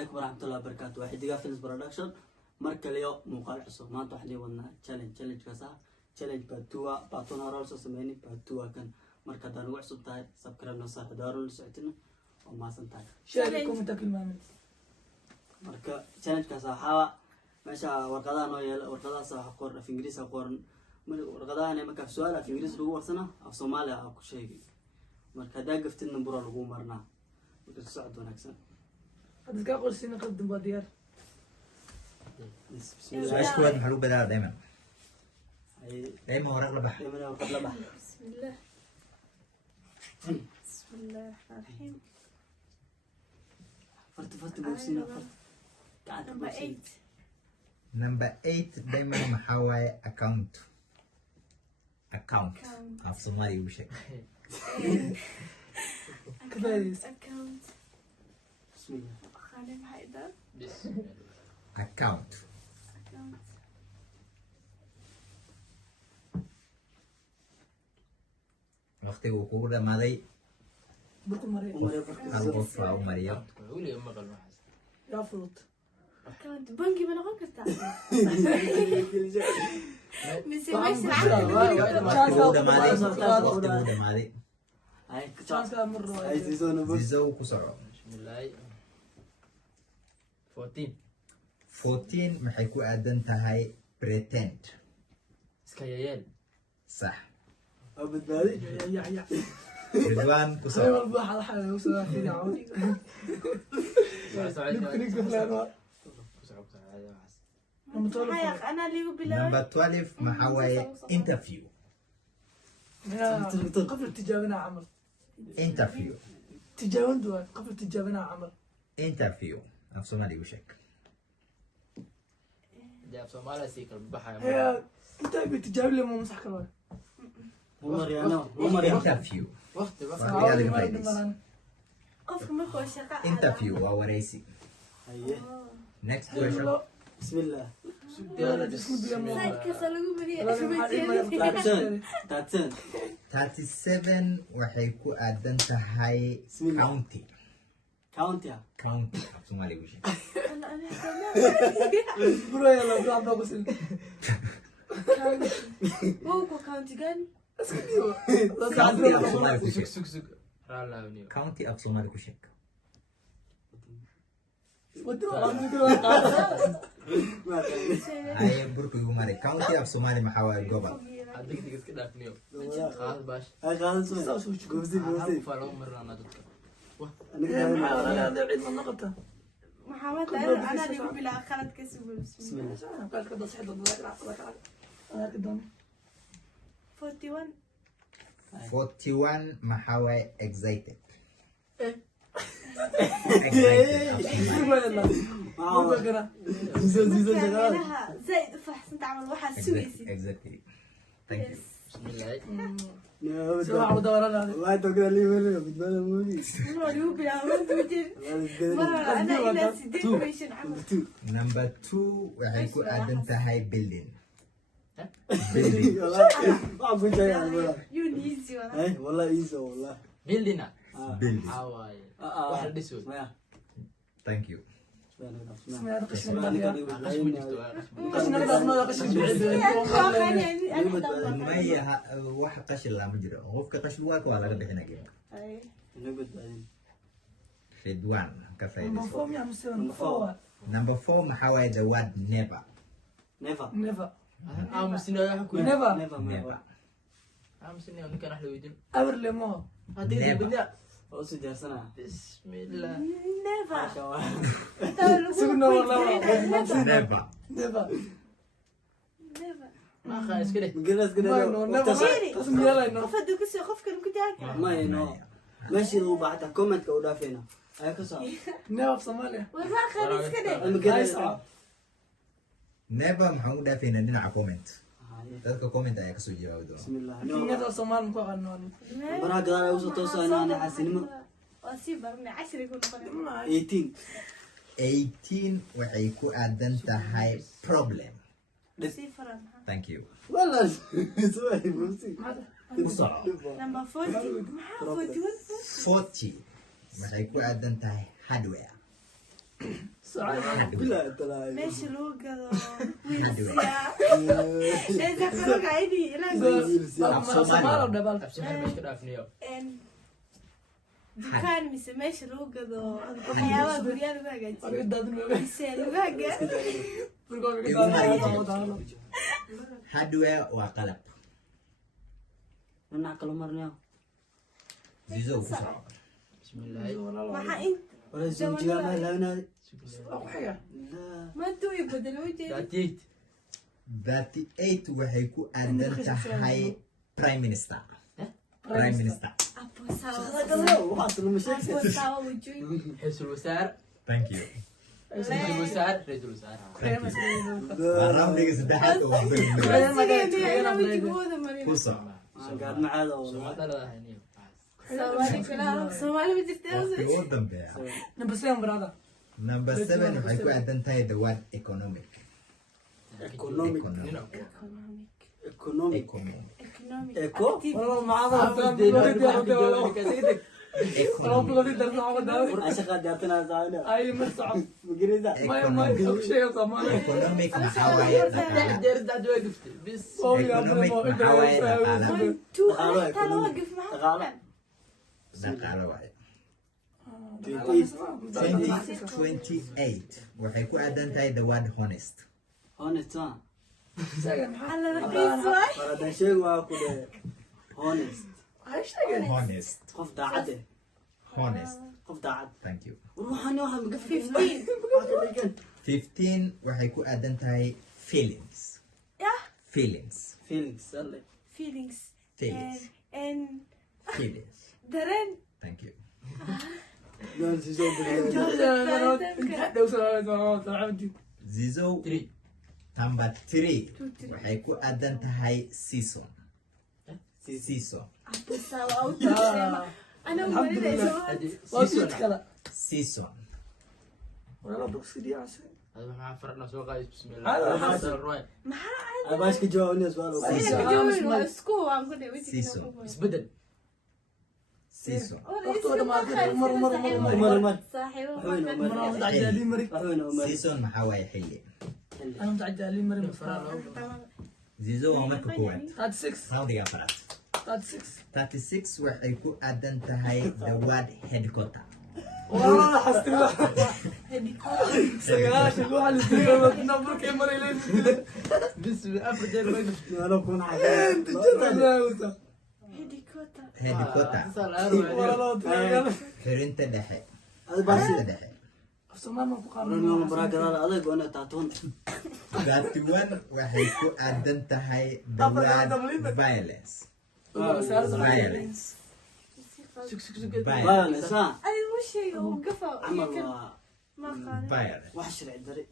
عليكم ورحمة الله وبركاته. واحد دقيقة فيلمز برودكشن مركل اليوم مقال عصو ما توحني ولنا تشالنج كسا تشالنج باتوا باتونا رولس سميني باتوا كان مركل دانو عصو تاي سبسكرايب نصار دارو لسعتنا وما سنتاي شارككم تاكل مامن مركل تشالنج كسا حوا ماشي ورقدا نويل ورقدا صح قرن في انجليزي قرن ورقدا انا ما كف سؤال في انجليزي لو ورسنا او صومالي او كل شيء مركل دا قفت النمبر لو مرنا مركل صعد ونكسن هذا كاقول سنة قدم بديار بسم الله سؤال كواد محلو بدار دائما دائما ورق لبح دائما ورق لبح بسم الله بسم الله الرحمن الرحيم فرت بوسنا فرت قاعد نمبر 8 نمبر 8 دائما محاوي اكاونت في صومالي وشك كفايس اكونت بسم الله خالد حيدر اكاونت اكونت وقتي وقوله ماذا بركو مريض الغرفة ومريم يا فروت اكونت بنكي ما نقول كرتا مسويش وقتي ماذا هاي شانس مرة هاي سيزون بس زيزو كسرعة بسم الله 14 14 محيكو أدن هاي pretend سكايال صح عبد بالي يا رضوان ايوه كسرعة البحر الحلال وسنا في دعوة يمكن يقف لنا حياك انا اللي بلا نمبر 12 محاوي interview قبل تجاوبنا عمر interview تجاوب دوان قبل تجاوبنا عمر interview في صومالي وشك جاب صومالي سيكر بحر هي انت بتجاوب لي مو مسح كمان عمر يا نو عمر يا interview وقت قف مركو شقاء interview ووريسي هي next question بسم الله سايد كسلو بري تاتسن 37 وحيكو أدن هاي county كاونت يا county في صومالي وشك انا برو يلا بلعب بس هو كاونتي قال county في صومالي وشك سك سك رالا ونيو county في صومالي وشك هاي بركو يقوماري county في صومالي محاوي جوبل عندك دقيقة كده فنيو خلاص باش هاي خالص قوزي فلو مرة أنا دكتور انا هذا عيد من نقطة محمد انا اللي بلا خالد كسب بسم الله قال كذا صحيح انا كده 41 41 محاوي excited زيزو شغال لها زي فحص تعمل واحد سويسي exactly thank you بسم الله سواء عود ولا هذا ما تقول لي ولا بدنا مودي مرة بلا وانت وجد مرة انا الى سيديكويشن عمل number 2 وحيكو أدن هاي building ما أقول شيء والله يونيزي ولا هاي والله إيزو والله بيلدينا building هاواي واحد دسوي thank you اسمع هذا قشن قسم نقدر قشن بعيد مية واحد قشر لا مجرى غوفك قشر واك ولا قد حنا كده رضوان كفاية مفهوم يا مسلم مفهوم number 4 محاوي the word never نيفا نيفا مسنين يا حكومة نيفا نيفا مسنين أنا كان أحلى ويدين أبر لي مو هذه البداية أوصي جالسنا بسم الله ما نيفا شاء الله سكنا والله never نيفا نيفا ما خايس كده قلنا ما إنه نيفا قسم يلا إنه قف دكسي قف كلام كده ما إنه ماشي وبعدها كومنت كودا فينا هاي كسر نيفا في صوماليا والله خالص كده هاي صعب never محمود فينا عندنا comment dadka comment ayaa kasoo jawaabay بسم الله نيفا صومال مكو قنون برا قال أوصل توصل أنا حاسين وسيبر من 10 يكون قريب 18 18 waxay ku aadan tahay problem صفر thank you والله سوي بوسي نمبر 40 40 waxay ku aadan tahay hardware بلا انت لا ماشي لوجا ويلسيا إذا كانوا قاعدين لا Soomaali oo dhabaal. أبسم الله مش كده أفنيو إن دكان مس ماشي لوجا ذو حياة بريان باجي Adiga daadin weey. سيل باجي Burgo ka daadin. hardware waa qalab انا عقل مرني zizo ku soo بسم الله ما حين ولا زوجي ما لا انا Waxaya. لا ما توي بدل وجهي تأتيت 38 waxay ku aadan tahay prime minister prime minister أبو ساوا هذا واصل المشاكل أبو ساوا وجهي حس الوسار thank you حس الوسار ريد الوسار thank you rounding saddexaad oo أنا أنا وجهي هذا ku مريم soo قاعد مع هذا والله هذا لا هني سوالي كلام سوالي waqti بترتاح ugu dambeeya Number 7 brother. number 7 waxay ku aadan tahay the word economic ايكونوميك إيكونوميك ايكونوميك إيكونوميك إيكو؟ أكتيف. والله معاذ فاهم بلغتي حتى والله. والله economic بلغتي درس عمد هذا. عشان قاعد يعطينا زعلان أي مرصعب. مقريزة ما ما أكو شيء طبعا. economic maxaa waaye dhaqaalaha دير دعد وقفت بس أو يا economic بريمو maxaa waaye dhaqaalaha One, two تعالوا أنا تعالوا إيكونوميك. وقف معاهم تعالوا. dhaqaalo waaye 28 2028 waxay ku aadan tahay the word honest هونست ها على رخيص واي فرد شيء واكل هونست honest قف داعته honest قف داعت thank you وروح انا واحد مقفل 15 15 waxay ku aadan tahay feelings Yeah. feelings فيلينغز سلي feelings Feelings. and feelings dareen thank you ناس يجوا zizo تري number 3 waxay ku aadan tahay season season أبو ساوا أو تسمع أنا الحمد أولي لله. ليش season والله بوكس دي عسل. هذا مع فرقنا سوق قايس بسم هذا الله حسن. هذا الرواية ما انا باش كجوا الناس والو Season. أنا كجوي سكو عم كده Season. بس بدل season مر صاحبه وين مرة عمر متعجلين مري. وين عمر season maxaa waaye xilli أنا متعجلين مري. zizo waa marka koowaad 36. roundiga afaraad 36. 36 waxay ku aadan tahay the word headquarter والله حسيت سيارة واحد يصير نمبر كم مرة لين بس أفرد وقفت انا اكون انت جرب هديكوتا headquarter صار أروع xirinta dhexe هذا باش xirinta dhexe أفسمان ما فقار. رنو براك هذا اضيق وانا تعطون 31 waxay ku aadan tahay the word violence violence فايلنس ها أنا مش هي وقفة عمل ما قال violence وحش العدري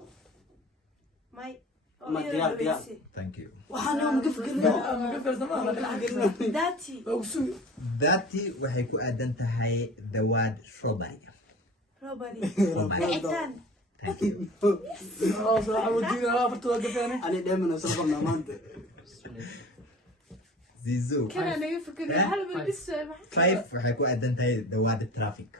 ماي ما ديال ديال. thank you وحنا يوم قف قلنا أنا قفل زمان. داتي أوسوي. 30 waxay ku aadan tahay the word robbery روبري robbery عدان thank you صراحة ودينا أفرت وقف يعني. انا دائما اوصلهم ما انت zizo كان أنا يفكر هل بلبس 5 waxay ku aadan tahay the word traffic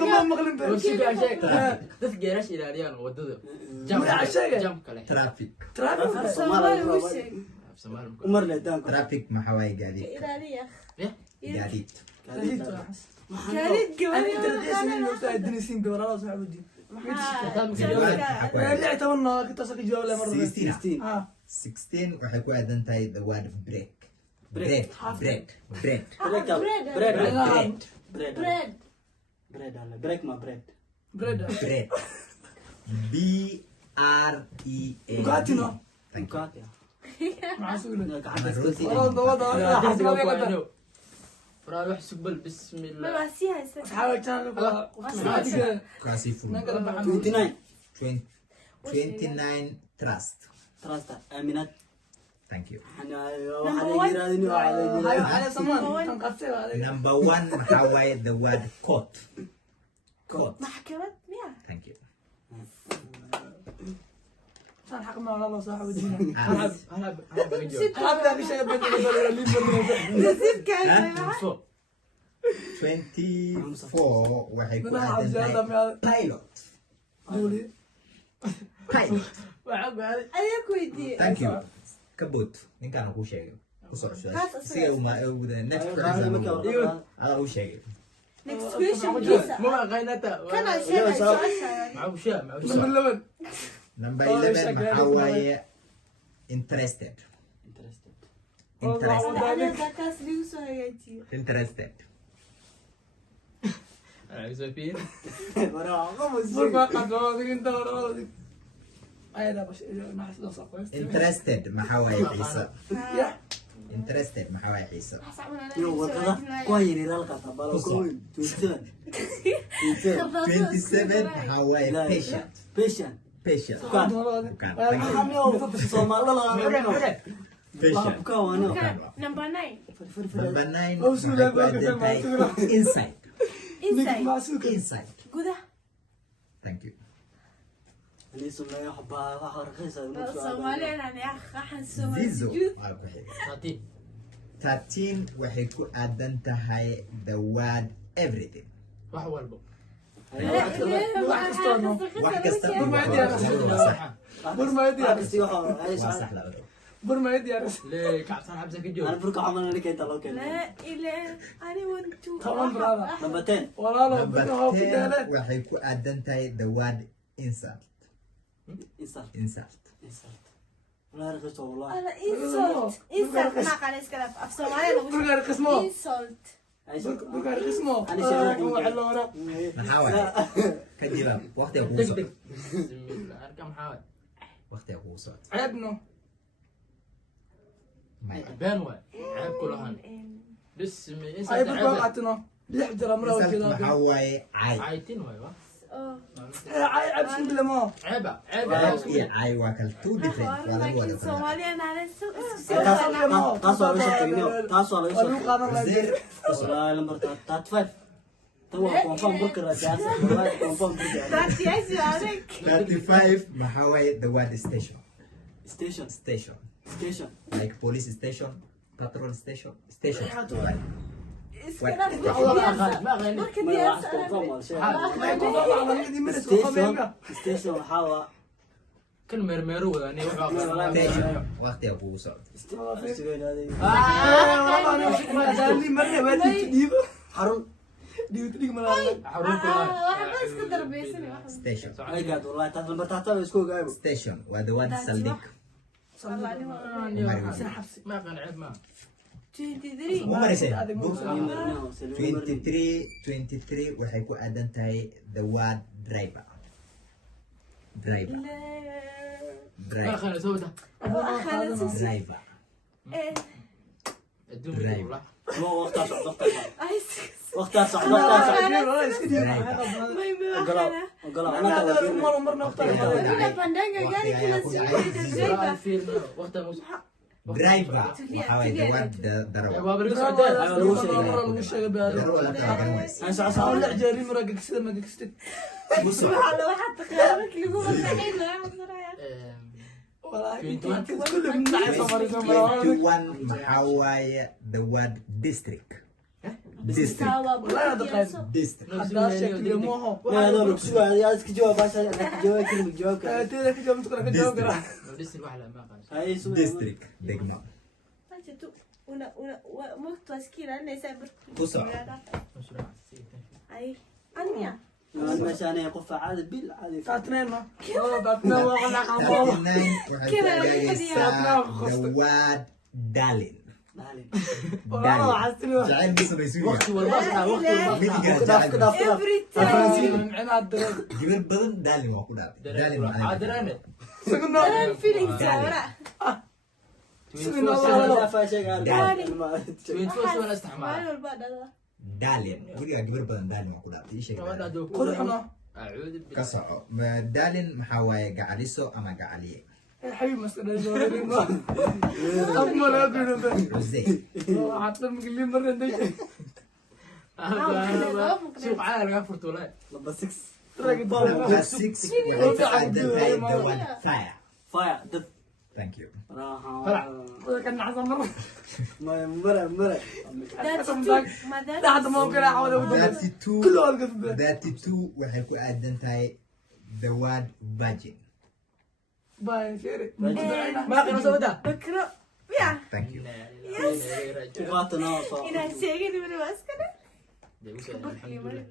كمان مغلب. وشي شيء دس جيرش إلى ريال ودده جام جام كله traffic ترى. صومالي وش سمال عمر لي دام traffic maxaa waaye gaadiid إيرانية gaadiid كانت أنا قوية ترديس من وقت الدنيا سين دور الله صاحب الدين. maxaa أنا اللي اعتبرنا كنت أصلي جواب له مرة. 16 16 waxay ku aadan tahay the word break bread bread bread بريك بريد. بريك بريد. بريد بريد بريد هلا بريك ما بريد بريد. bread B R E A D بوغاتينو. thank you مكاتيا مع سؤال. قاعد Rosie. اسكت والله راح سقبل بسم الله ما بسيها يستفيد حاول تعمل. كاسي فول نقدر بحنا. 29 29 trust تراستا امينات thank you احنا Number واحد one. يجراني وواحد هاي يجراني على سمان. كان قصير عليك. number 1 maxaa waaye the word court court محكمة مياه thank you كان حق ما والله صاحب الدين. هلا بجو هذا في شيء بدي أقول له لين برضه. نسيت كان 29 24 waxay ku Madaxa aadan abjaada tahay miyaa pilot. duuli Pilot. waxaa gaaday ayaa ku weydiiyey Thank you. Kabut. Ninkaan ku sheegay. Ku soo cusub. Siga uma next warqadaha marka question. warqadaha Ada u sheegay. next question kiisa ma aqaynata kana sheegay su-aasha macushaa number 11 Number Oh, 11 shagari. maxaa waaye interested. interested Interested. aniga kaas ligu soo hagaajiyo Interested. Josephine marka qadoodig inta hore ayada bash naxas loo soo qoystay Interested maxaa waaye xiisa. ya Interested maxaa waaye xiisa. iyo warqadaha kuwa yaryar halka tabalo kooyin 27 27 maxaa waaye patient. patient Patient. Bukan. Bukan. Soomaaliland Patient. bukan wano number 9 Number 9 Oh, waxay sudah ku aadan tahay inside. inside maasuka Inside. gudaha Thank you. ani sumaya xabaa waxa raqiisa Soomaaliya aan aqaan Zizo. Soomaaliya Waa ku xigay. 13 13 waxay ku aadan tahay the word everything. wax walbo Wax kasta oo Burma waa diyaar. sax. burma diyaar Waa sax labada. burma diyaar lee kacsan xabsa ka joog ana furka xamal ani kayta loo keenay la ilaa ani want to Come on, brother. number 10 walaalo Number burma waa ku 10 daalan waxay ku aadan tahay the word insult. insert Insult. insert wala raqiisa wallahi ala insult ma qala iskala af Soomaaliya lagu burga qismo insult burga qismo Ani sheegay. waxa loo raa Maxaa waaye? Ka jawaab. Waqtiga kugu deg socdo. deg bismillah arka maxaa Waqtiga kugu socdo. ceebno Maya. been waay ceeb kulahan bismi ay insaan burga qatino lix jira mara Insult wajida maxaa waaye caay. caytin waay wa oh ay ab sin bilamo ceeba ceeb Caay iyo caay waa kala two different. Waa lagu wada laakiin tagaa. Soomaaliya aan taas waa laga sheekeeyo taas waa laga walu sheekeeyo qaadan Wasiir. wala number 35 tawa confirm burka rajaas wala confirm burka taatiyaasi adag 35 maxaa waaye the word station. station Station. station Like police station, petrol station, station. iska dhaf ma aqayn marka ma wax diyaarsan confirm wala shay station station waxa waa kan meermeero wada ani wuxuu aqaan Station. Waqtiga kugu socdo. harun xarun kulahan waxba iska darbeysan Station. ay gaad wallahi taas number 35 isku ogaaybo Station waa the word saldhig. ma aqaan ceeb ma 23 Uma marisay. Nimarno, Selvi 23 waxay ku aadan tahay the word driver. Driver. ma Driver. aqaan soo wada Driver. adduunka Right. wallah ma waqtaas waqtaas ogala ana kala fiirno waqta mus Driver waxaa waaye the word darawal. waa bari socdaan Darawal la kala garanaysa. Kugu socdo. One maxaa waaye the word district. District. District. disir wax la ma aqaan District. Degmo. Ku soco. meeshaan qof caadi bil caadi 39 waxay ku hagaagaysaa the word darling. daalin Jacayl mise bay sugi. waqti walba Midga dhaaf jacayl. dhaaf Gibir badan darling waa ku dhaafay. Darling waa aniga. cadirane Darling. Guriga gibir badan darling waa ku dhaafay. Ii sheeg. Ka soco. Darling maxaa waaye gacaliso ama gacaliye. Rosé. suuq caaga laga furto walahi number 6 Number 6 waxay ku aadan tahay the word fire. fire dad thank you كان عظم مرة مرة لا حتى ما ممكن أحاول 32 كل واحد قصده 32 waxay ku aadan tahay the word virgin باي شيري ما قرأ سودا بكرة يا thank you وقاتنا إلى شيء من واسكنا بكرة مرة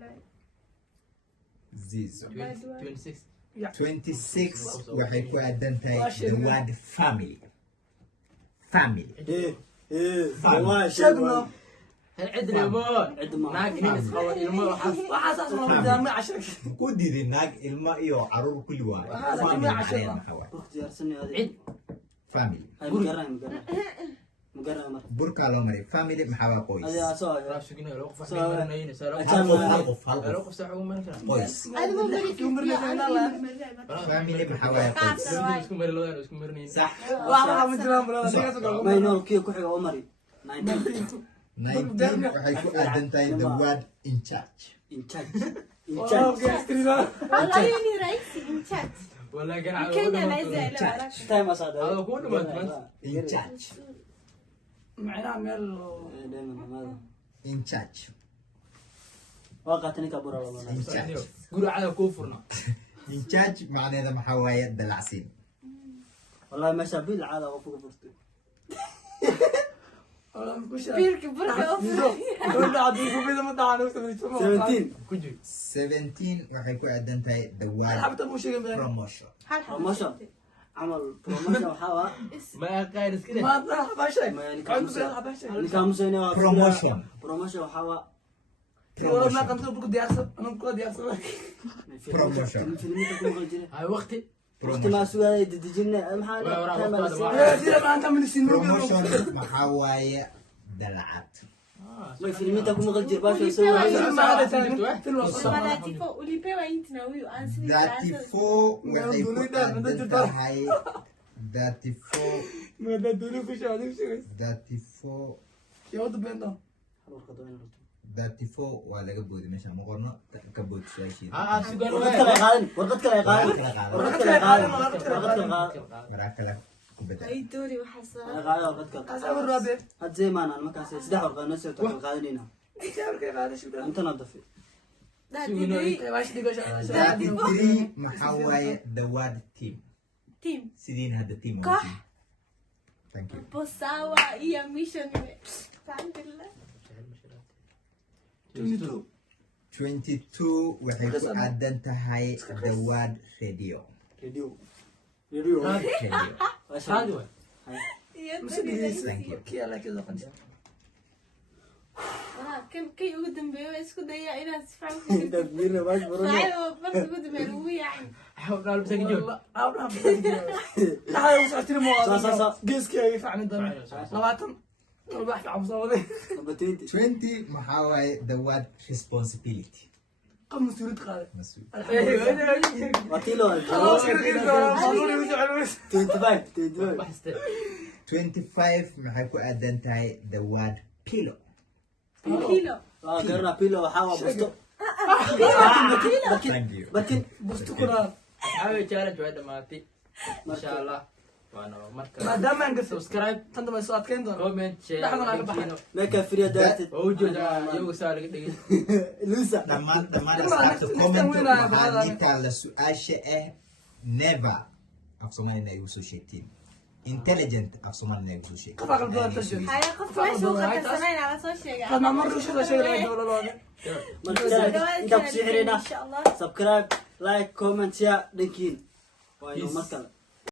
zizo 26 26 waxay ku aadan tahay the word family family والله شقنا هل عدل يبون عد ما معك نيس قوي المو وحاسس ما بدي عشان ku diiday naag ilmo iyo caruur kulli waa هذا family جميع عشرة. macnaheeda maxaa waaye? اختي ارسلني هذه عد family هاي مقرة مقرة مرة burkaa loo maray family maxaa waa qoys هذه اسوء راسك هنا لو قف سلام. مرنين سلام hal qof hal qof hal لو qof قف ساعه وما نكره qoys أنا ما بريك family maxaa waaye qoys اسكو مر لو اسكو مرنين صح واحد من جرام ولا ما ينور كيف كحي عمري 19 waxay ku aadan tahay the word in charge in charge in charge والله يوني رئيسي إن شات ولا قاعد كنا نزل على تايم اسعد هذا كله ما in charge معنا ميل دائما in charge وقعتني كبر والله in charge قولوا على كفرنا in charge macnaheeda maxaa waaye dalacsiin والله ما شابين العاده وفوق فرتي والله مكوش بيرك بركة ولا عديكم بيدا ما تعانوا 17 كجي 17 waxay ku aadan tahay the word حبيت ابو شيء promotion بروموشن عمل بروموشن وحاوى ما قايل كده ما راح باشا ما يعني عندك باشا اللي كان مسويني promotion بروموشن وحاوى والله ما كنت بقول بدي احسب انا بدي احسب بروموشن فيلميتك مو غير هاي وقتي وقت ما سوى يدجنا محل يا زين ما انت من السنين promotion maxaa waaye dalacad ما فيلميتك مو غير باش ما يسوي هذا ثاني في الوسط ما تيفو ولي بيوا ينتنا ويو أنسي 34 waxay ku aadan tahay 34 ما بدوني في شهادة في شيء 34 يا ود بيننا 34 waa laga boodi meesha ma qorno ka bood su'aashiida اه سيجار ورقتك لا يقال ورقتك لا يقال ورقتك لا يقال ورقتك لا يقال maraa kale ku bedel أي دوري وحصل قاعد ورقتك اسوي الرابع هاد زي ما انا ما كان سدح ورقه نفسه قاعدين هنا شايف كيف هذا شو ده انت نظفي لا تدري باش دقيقة شغلة 33 maxaa waaye the word team تيم sidiin hadda team waa كح. team. thank you بوساوا يا ميشن الحمد لله 22 22 waxay ku aadan tahay the word radio راديو راديو radio هذا وين مش دقيقة thank you كي الله كذا خمسة كي يقدم بيو اسكو دايا إلى سفان تدبير باش برنا معايا بس يقدم بيو يعني حاول نلبس جو والله أنا لا هاي وسعت لي مو صح، صح. قيس كيف عن الدم لواتم بحكي عم صوتي 20 20 maxaa waaye the word responsibility قم مسؤولية خالد مسؤول وكيلو خلاص كده كده مصوري وجع الوش 25 بحثت 25 maxay ku aadan tahay the word pillow كيلو قرنا بيلو وحاوى بستو thank you لكن بستكرا حاول تشالنج واحد ماتي ما شاء الله وانا ما مركز دام ما نقص سبسكرايب تنتم الصوت كين دون كومنت شير لحظة أنا بحث. ما كان فريا دارت وجود يو سالك دقيقة لسه dhammaan Ilmaha asxaabta next comment time weynaa waxaa badan. ii taalla su-aasha ah never af soomaalina igu soo sheegtiin intelligent af soomaalina igu soo sheegtiin قطع البلد تسجل هاي قف ماشي وقت سنين على سوشيال قد ما مرة شو ذا شيء لا ولا لا انت بسحرنا إن شاء الله سبسكرايب لايك كومنت شير لينكين وايو Peace. مركل